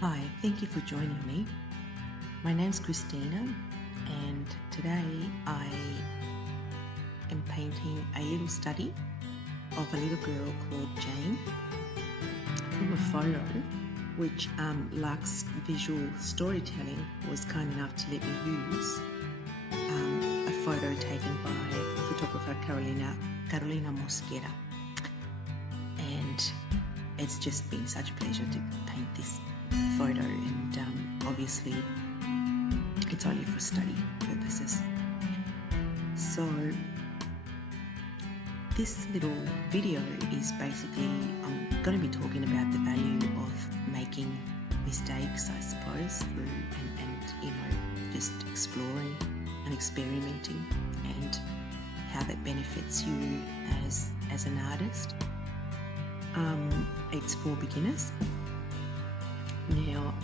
Hi, thank you for joining me. My name's Christina, and today I am painting a little study of a little girl called Jane from a photo which Lux Visual Storytelling was kind enough to let me use. A photo taken by photographer Carolina Mosquera, and it's just been such a pleasure to paint this photo, and obviously it's only for study purposes. So this little video is basically, I'm going to be talking about the value of making mistakes, I suppose, through and just exploring and experimenting, and how that benefits you as an artist. It's for beginners. Now,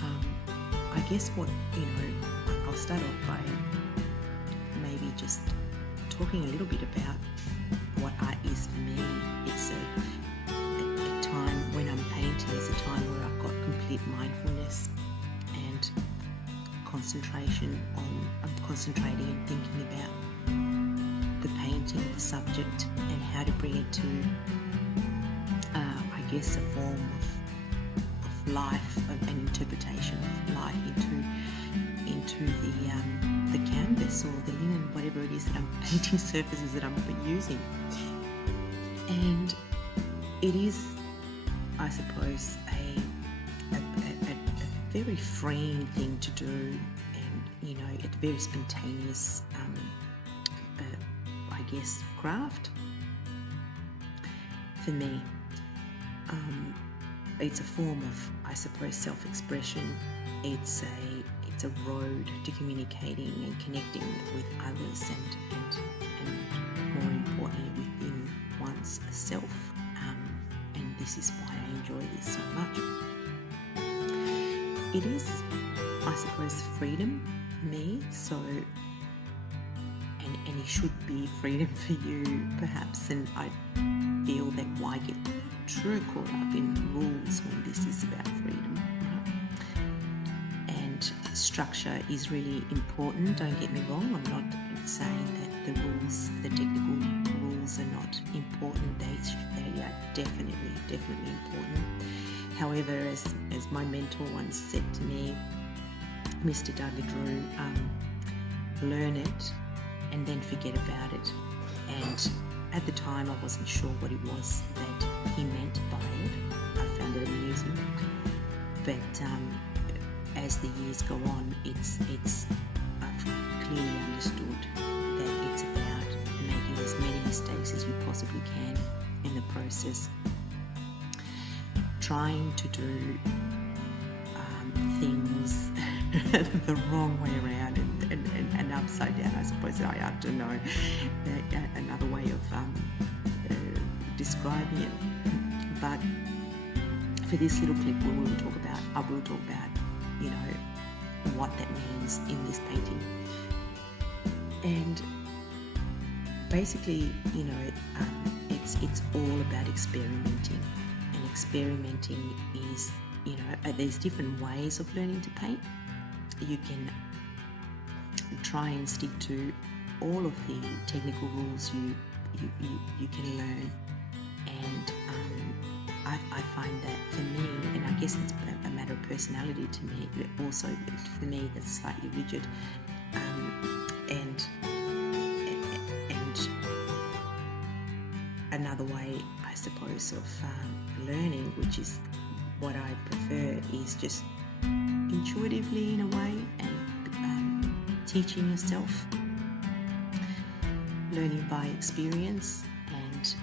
I guess I'll start off by maybe just talking a little bit about what art is for me. It's a time when I'm painting is a time where I've got complete mindfulness and concentration on, I'm concentrating and thinking about the painting, the subject, and how to bring it to, I guess, a form of life, an interpretation of life into the canvas or the linen, whatever it is that I'm painting, surfaces that I'm using. And it is, I suppose, a very freeing thing to do, and it's a very spontaneous I guess craft for me. It's a form of, I suppose, self-expression. It's a road to communicating and connecting with others, and more importantly within one's self. And this is why I enjoy this so much. It is, I suppose, freedom for me. So, and it should be freedom for you, perhaps. And I feel that why get too caught up in rules when this is about freedom, right? And structure is really important, don't get me wrong. I'm not saying that the rules, the technical rules, are not important. They are definitely important. However, as my mentor once said to me, Mr. Dudley Drew, learn it and then forget about it. And at the time, I wasn't sure what it was that he meant by it. I found it amusing, but as the years go on, I've clearly understood that it's about making as many mistakes as you possibly can in the process, trying to do things the wrong way around and upside down, I suppose. I don't know another way of describing it. But for this little clip, I will talk about what that means in this painting. And basically, it's all about experimenting. And experimenting is, there's different ways of learning to paint. You can try and stick to all of the technical rules you can learn, and I find that for me, and I guess it's a matter of personality to me, but also for me that's slightly rigid, and another way, I suppose, of learning, which is what I prefer, is just intuitively in a way, and teaching yourself, learning by experience, and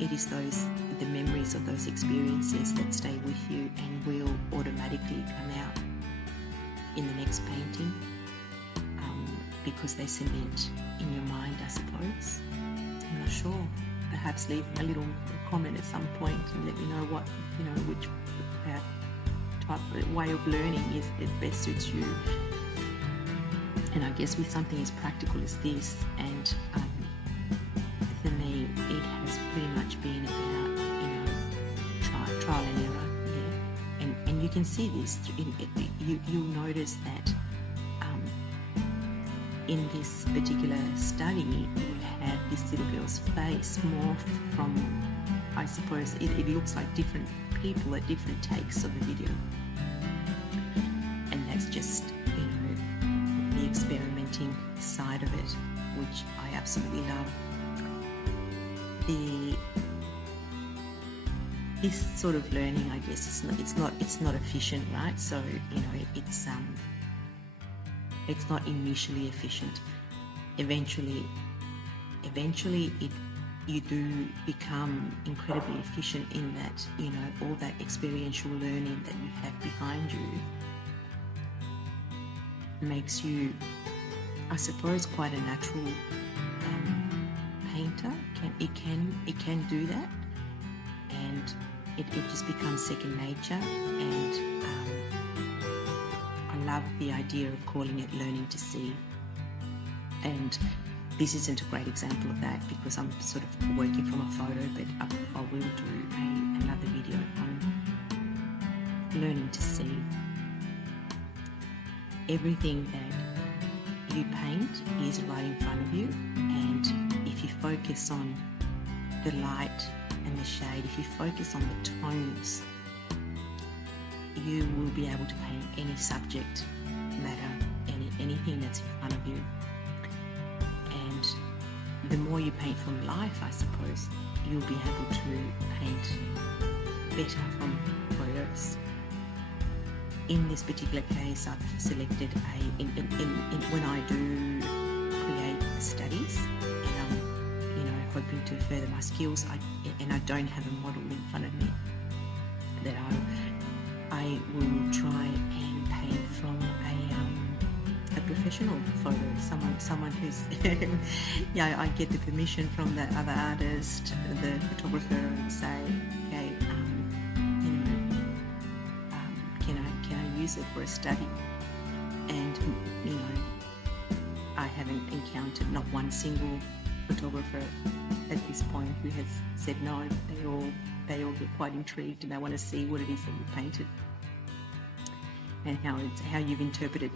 it is the memories of those experiences that stay with you and will automatically come out in the next painting, because they cement in your mind, I suppose. I'm not sure. Perhaps leave a little comment at some point and let me know which type of way of learning it best suits you. And I guess with something as practical as this, and for me, it has pretty much been about trial and error, yeah, and can see this, you'll notice that in this particular study, you have this little girl's face morphed from, I suppose, it looks like different people at different takes of the video. And that's just, the experimenting side of it, which I absolutely love. This sort of learning, I guess, it's not efficient, right? So it's not initially efficient. Eventually you do become incredibly efficient in that, all that experiential learning that you have behind you makes you, I suppose, quite a natural painter. It can do that, and it just becomes second nature. And I love the idea of calling it learning to see. And this isn't a great example of that because I'm sort of working from a photo, but I will do another video on learning to see. Everything that you paint is right in front of you, and if you focus on the light and the shade, if you focus on the tones, you will be able to paint any subject matter, anything that's in front of you. And the more you paint from life, I suppose, you'll be able to paint better from photos. In this particular case, I've selected when I do create studies, and I'm hoping to further my skills, and I don't have a model in front of me, that I will try and paint from a professional photo, someone who's I get the permission from the other artist, the photographer, and say, okay, can I use it for a study? And I haven't encountered not one single photographer at this point who has said no. They all get quite intrigued, and they want to see what it is that you painted and how you've interpreted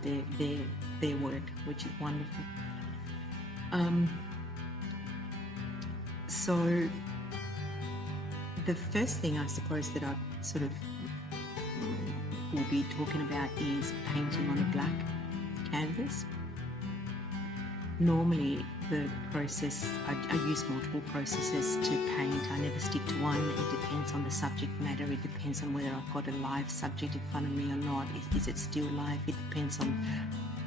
their work, which is wonderful. So the first thing, I suppose, that I sort of will be talking about is painting on a black canvas. Normally the process, I use multiple processes to paint. I never stick to one. It depends on the subject matter. It depends on whether I've got a live subject in front of me or not. Is it still live? It depends on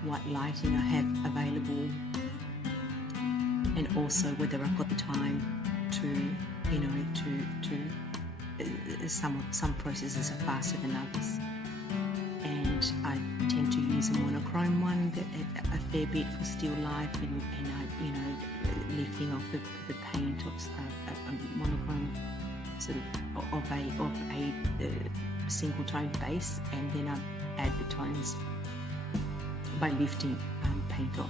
what lighting I have available, and also whether I've got the time to some processes are faster than others. And I tend to use a monochrome one a fair bit for still life, and I, lifting off the paint of a monochrome sort of a single tone base, and then I add the tones by lifting paint off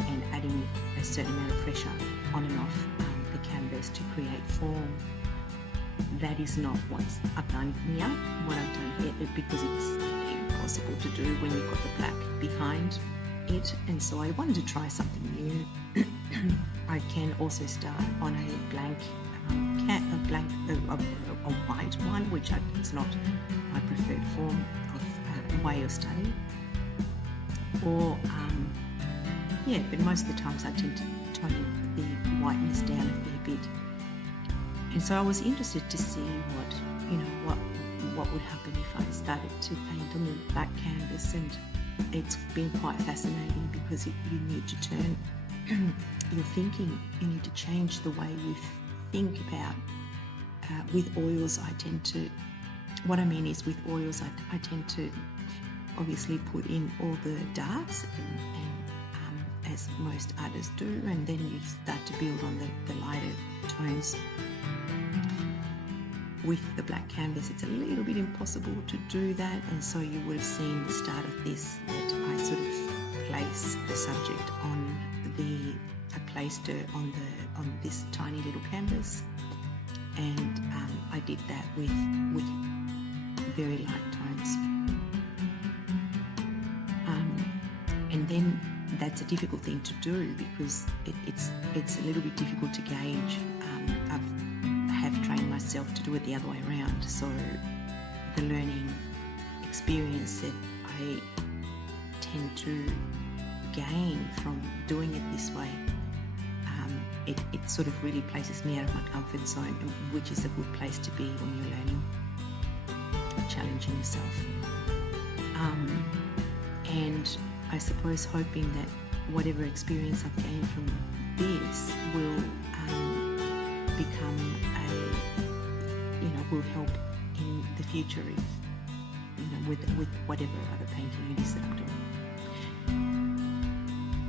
and adding a certain amount of pressure on and off the canvas to create form. That is not what I've done here, because it's impossible to do when you've got the black behind it, and so I wanted to try something new. I can also start on a blank a white one, which is not my preferred form of way of study, or but most of the times I tend to tone the whiteness down a fair bit. And so I was interested to see what would happen if I started to paint on the black canvas, and it's been quite fascinating because you need to turn your thinking. You need to change the way you think about. With oils, I tend to obviously put in all the darks, and as most artists do, and then you start to build on the lighter tones. With the black canvas, it's a little bit impossible to do that, and so you would have seen the start of this, that I sort of place the subject I placed her on this tiny little canvas, and I did that with very light tones. And then that's a difficult thing to do because it's a little bit difficult to gauge. I have trained myself to do it the other way around. So the learning experience that I tend to gain from doing it this way, it sort of really places me out of my comfort zone, which is a good place to be when you're learning, challenging yourself. And I suppose hoping that whatever experience I've gained from this will become will help in the future if, with whatever other painting it is that I'm doing.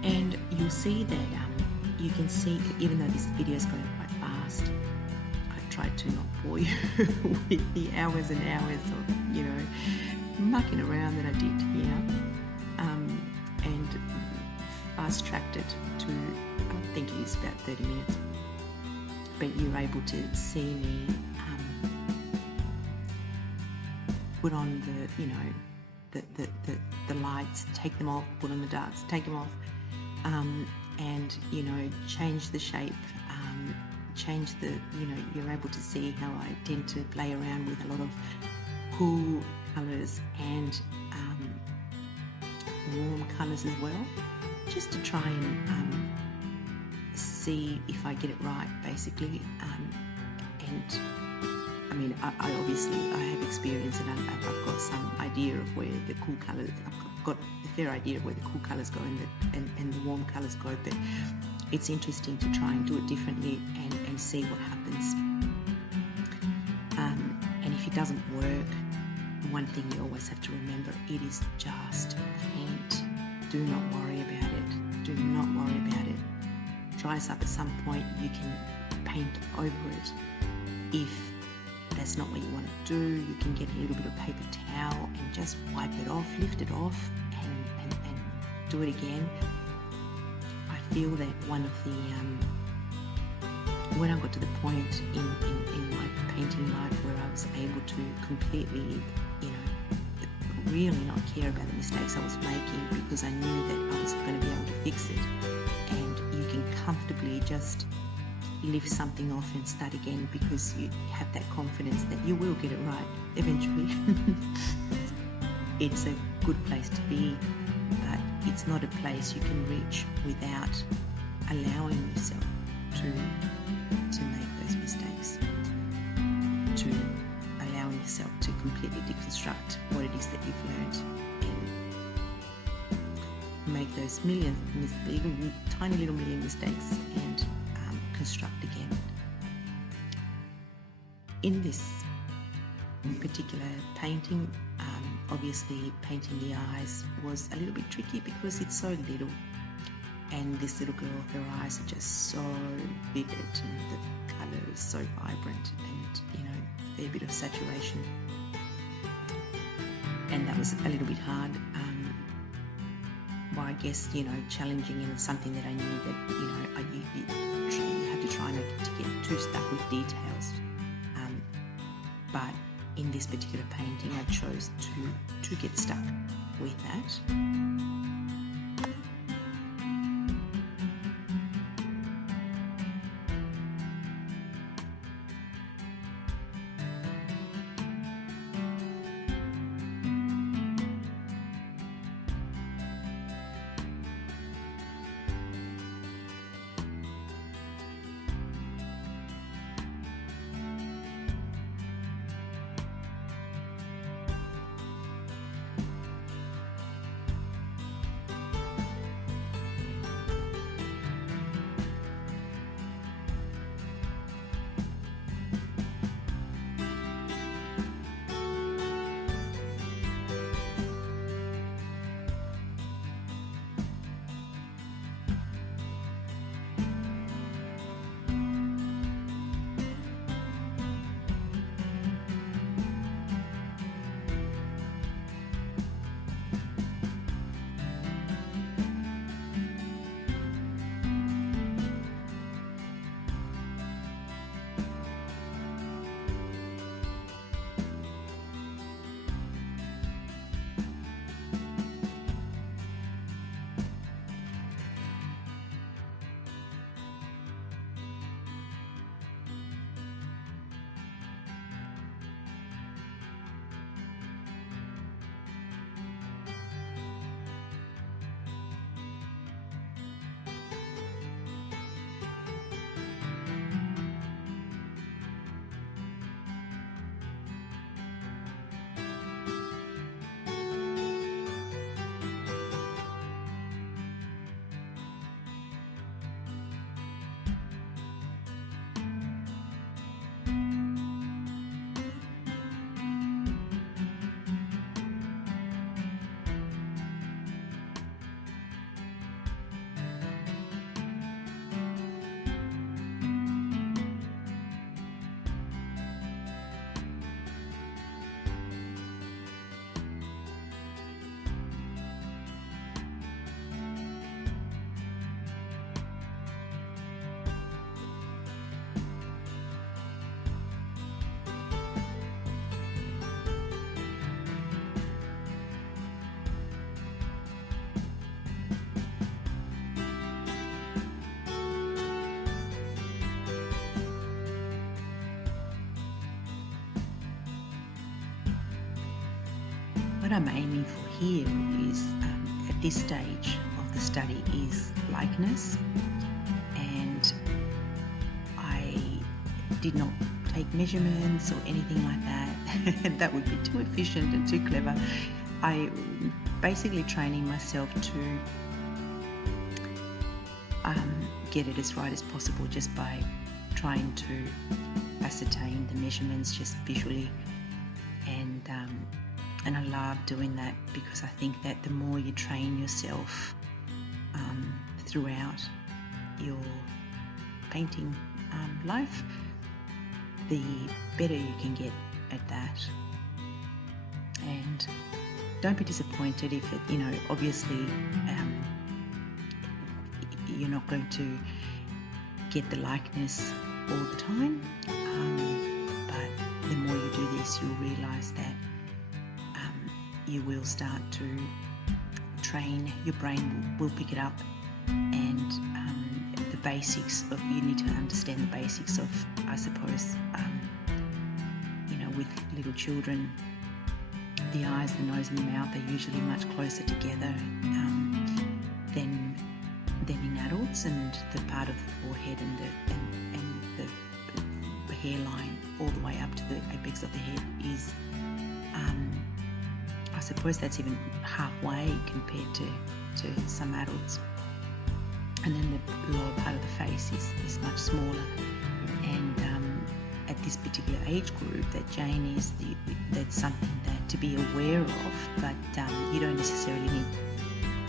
And you'll see that you can see, even though this video is going quite fast, I've tried to not bore you with the hours and hours of, mucking around that I did here. And fast-tracked it to, I think it is about 30 minutes. But you're able to see me put on the lights, take them off, put on the darks, take them off, and change the shape, change the, you're able to see how I tend to play around with a lot of cool colours and warm colours as well, just to try and see if I get it right, basically. And I mean, I obviously have experience, and I've got some idea of where the cool colours, I've got a fair idea of where the cool colours go and the warm colours go, but it's interesting to try and do it differently and see what happens. And if it doesn't work, one thing you always have to remember, it is just paint. Do not worry about it. Do not worry about it. Dries up at some point, you can paint over it. If that's not what you want to do, you can get a little bit of paper towel and just wipe it off, lift it off, and do it again. I feel that one of the when I got to the point in my painting life where I was able to completely, really not care about the mistakes I was making, because I knew that I was going to be able to fix it, and you can comfortably just lift something off and start again because you have that confidence that you will get it right eventually. It's a good place to be, but it's not a place you can reach without allowing yourself to make those mistakes, to allowing yourself to completely deconstruct what it is that you've learned and make those tiny little million mistakes and construct again. In this particular painting, obviously painting the eyes was a little bit tricky because it's so little, and this little girl, her eyes are just so vivid and the colour is so vibrant, and a fair bit of saturation, and that was a little bit hard. Well, I guess challenging in something that I knew that you have to try not to get too stuck with details. But in this particular painting, I chose to get stuck with that. I'm aiming for here is, at this stage of the study, is likeness, and I did not take measurements or anything like that. That would be too efficient and too clever. I basically training myself to get it as right as possible just by trying to ascertain the measurements just visually, and I love doing that because I think that the more you train yourself throughout your painting life, the better you can get at that. And don't be disappointed if it, obviously you're not going to get the likeness all the time, but the more you do this, you'll realise that you will start to train, your brain will pick it up, and the basics of, you need to understand the basics of, I suppose, with little children, the eyes, the nose and the mouth are usually much closer together than in adults, and the part of the forehead and the hairline all the way up to the apex of the head is, I suppose that's even halfway compared to some adults. And then the lower part of the face is much smaller. And at this particular age group that Jane is, that's something that to be aware of, but you don't necessarily need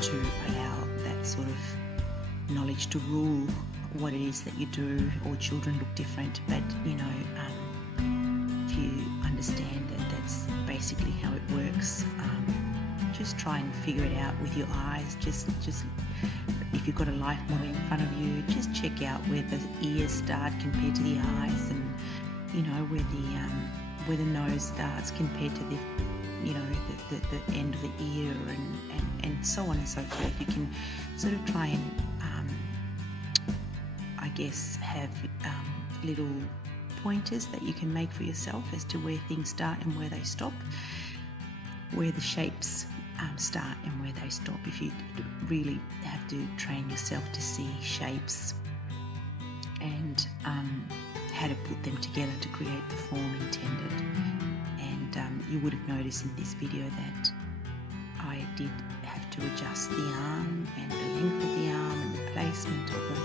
to allow that sort of knowledge to rule what it is that you do. All children look different, but if you understand that that's basically how it works, just try and figure it out with your eyes. Just if you've got a life model in front of you, just check out where the ears start compared to the eyes, and where the nose starts compared to the the end of the ear, and so on and so forth. You can sort of try and I guess have little pointers that you can make for yourself as to where things start and where they stop, where the shapes start and where they stop. If you really have to train yourself to see shapes and how to put them together to create the form intended. And you would have noticed in this video that I did have to adjust the arm and the length of the arm and the placement of it.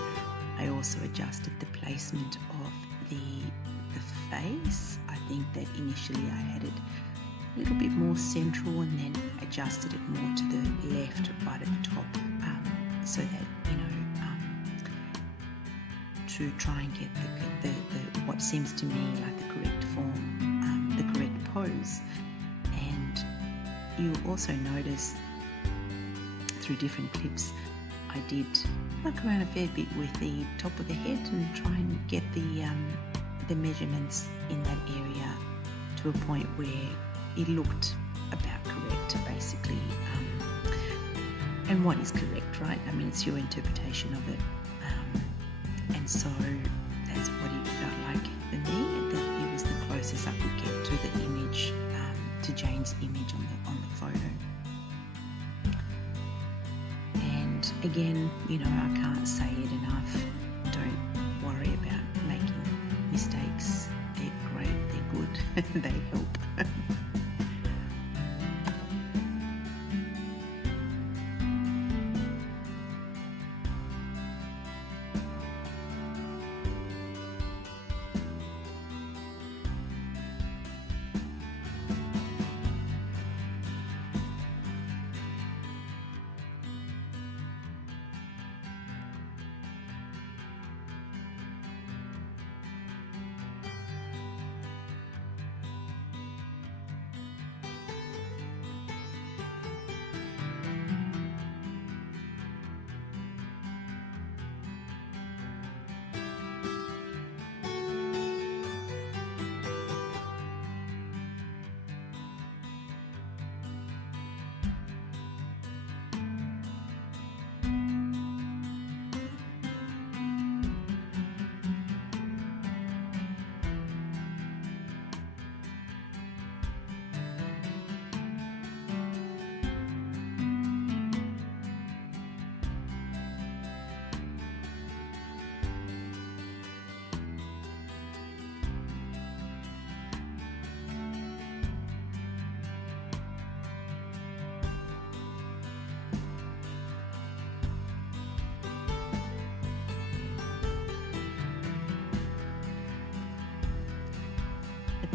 I also adjusted the placement of the face. I think that initially I had it a little bit more central, and then adjusted it more to the left, right at the top, so that to try and get the what seems to me like the correct form, the correct pose. And you also notice through different clips, I did work around a fair bit with the top of the head and try and get the measurements in that area to a point where it looked about correct, basically. And what is correct, right? I mean, it's your interpretation of it. And so that's what it felt like for me, that it was the closest I could get to the image, to Jane's image on the photo. And again, I can't say it enough. Don't worry about making mistakes. They're great, they're good, they help.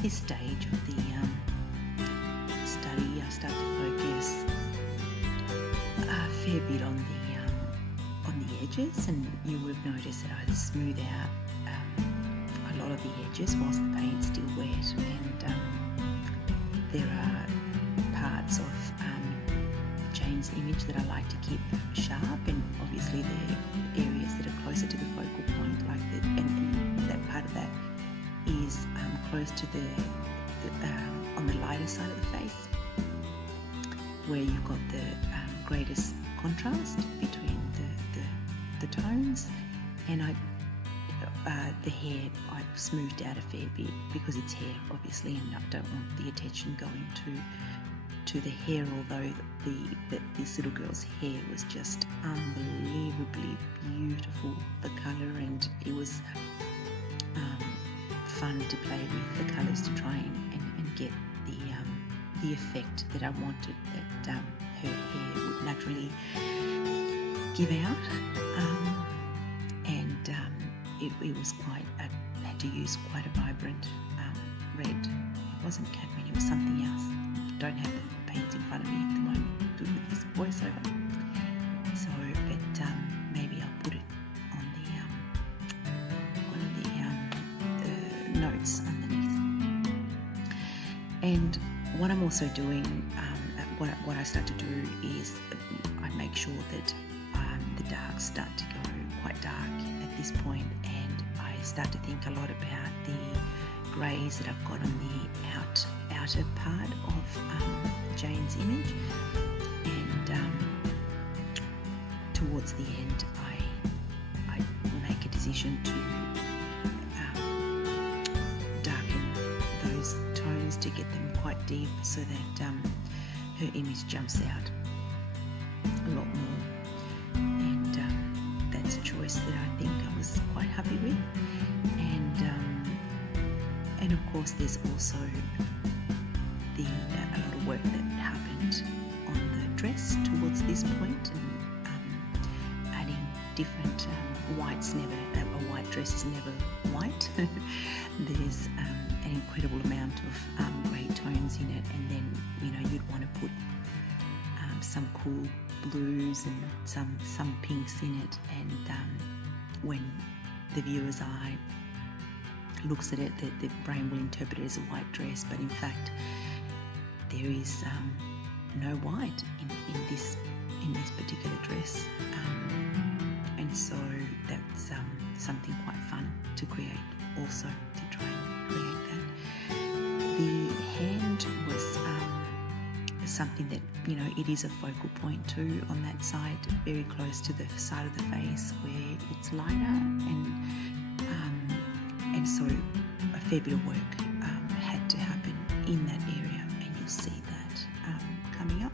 this stage of the study, I start to focus a fair bit on the edges, and you would have noticed that I smooth out a lot of the edges whilst the paint's still wet, and there are parts of Jane's image that I like to keep sharp, and obviously the areas that are closer to the focal point, like and that part of that is close to the on the lighter side of the face, where you've got the greatest contrast between the tones. And the hair I've smoothed out a fair bit because it's hair, obviously, and I don't want the attention going to the hair, although this little girl's hair was just unbelievably beautiful, the colour, and it was fun to play with the colours to try and get the effect that I wanted, that her hair would naturally give out, it was quite, I had to use quite a vibrant red. It wasn't cadmium, it was something else. I don't have the paints in front of me at the moment to do with this voiceover, so but maybe I'll put it on the notes underneath. And what I'm also doing, what I start to do is I make sure that the darks start to go quite dark at this point, and I start to think a lot about the greys that I've got on the outer part of Jane's image, and towards the end I make a decision to darken those tones to get them quite deep, so that her image jumps out a lot more. And that's a choice that I think I was quite happy with. And of course there's also a lot of work that happened on the dress towards this point, and adding different whites. A white dress is never white. There's an incredible amount of grey tones in it, and then you'd want to put some cool blues and some pinks in it, and when the viewer's eye looks at it, the brain will interpret it as a white dress, but in fact there is no white in this particular dress, and so that's something quite fun to create, also to try and create that. The hand was something that it is a focal point too on that side, very close to the side of the face where it's lighter, and so a fair bit of work had to happen in that area, and you'll see that coming up.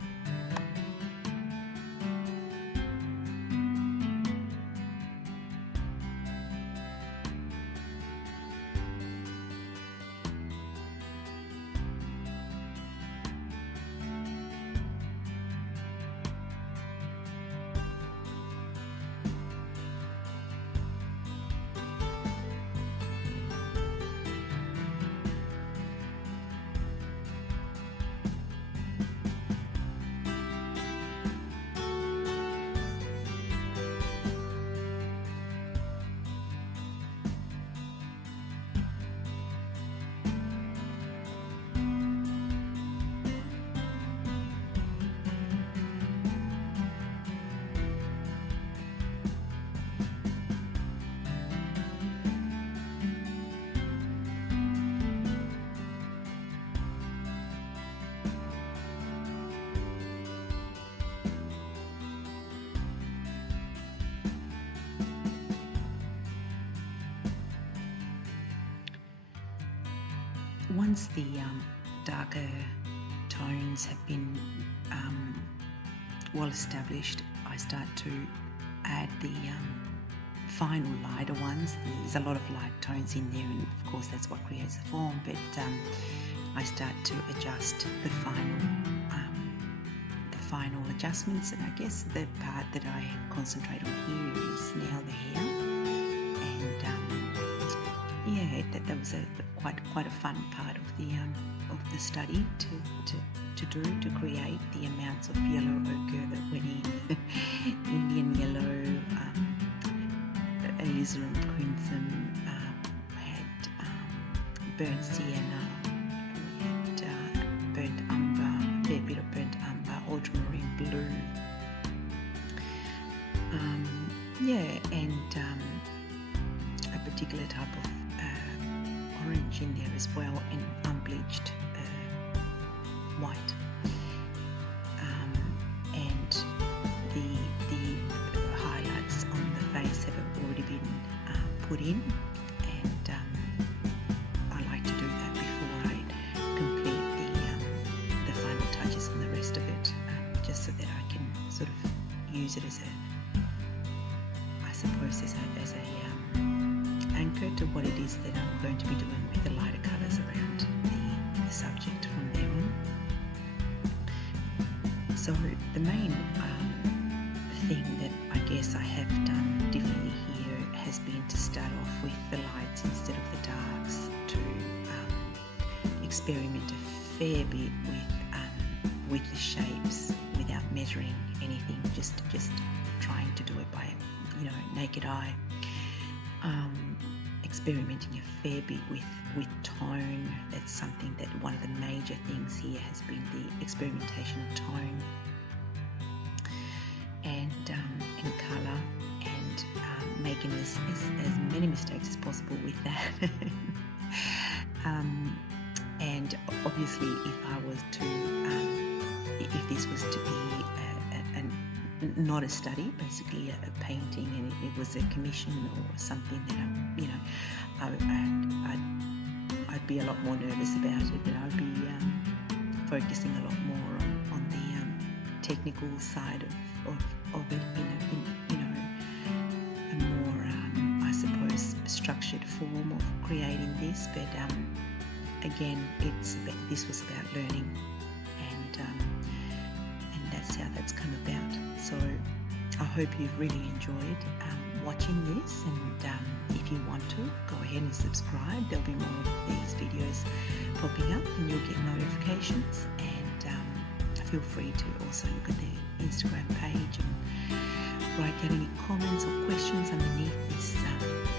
Once the darker tones have been well established, I start to add the final lighter ones. There's a lot of light tones in there, and of course that's what creates the form, but I start to adjust the final adjustments, and I guess the part that I concentrate on here is now the hair, and yeah, that was quite a fun part of the study to create the amounts of yellow ochre that went in. Indian yellow, alizarin crimson, had burnt sienna, we had burnt umber, a fair bit of burnt umber, ultramarine blue. And a particular type of orange in there as well, and unbleached white. And the highlights on the face have already been put in, and I like to do that before I complete the final touches on the rest of it, just so that I can sort of use it as a anchor to what it is that I'm going to be doing with the lighter colours around the subject from there on. So the main thing that I guess I have done differently here has been to start off with the lights instead of the darks, to experiment a fair bit with the shapes without measuring anything, just trying to do it by naked eye. Experimenting a fair bit with tone. That's something that one of the major things here has been the experimentation of tone and colour, and making as many mistakes as possible with that. And obviously, if this was to be not a study, basically a painting, and it was a commission or something that I'd be a lot more nervous about it, and I'd be focusing a lot more on the technical side of it in a more I suppose structured form of creating this. But again, this was about learning, and that's how that's come about. So I hope you've really enjoyed watching this, and if you want to, go ahead and subscribe. There'll be more of these videos popping up, and you'll get notifications. And feel free to also look at the Instagram page and write down any comments or questions underneath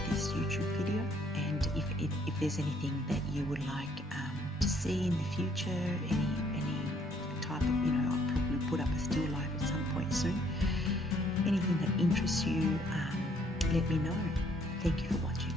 this YouTube video. And if there's anything that you would like to see in the future, any type of, I'll probably put up a still life at some point soon. Anything that interests you, let me know. Thank you for watching.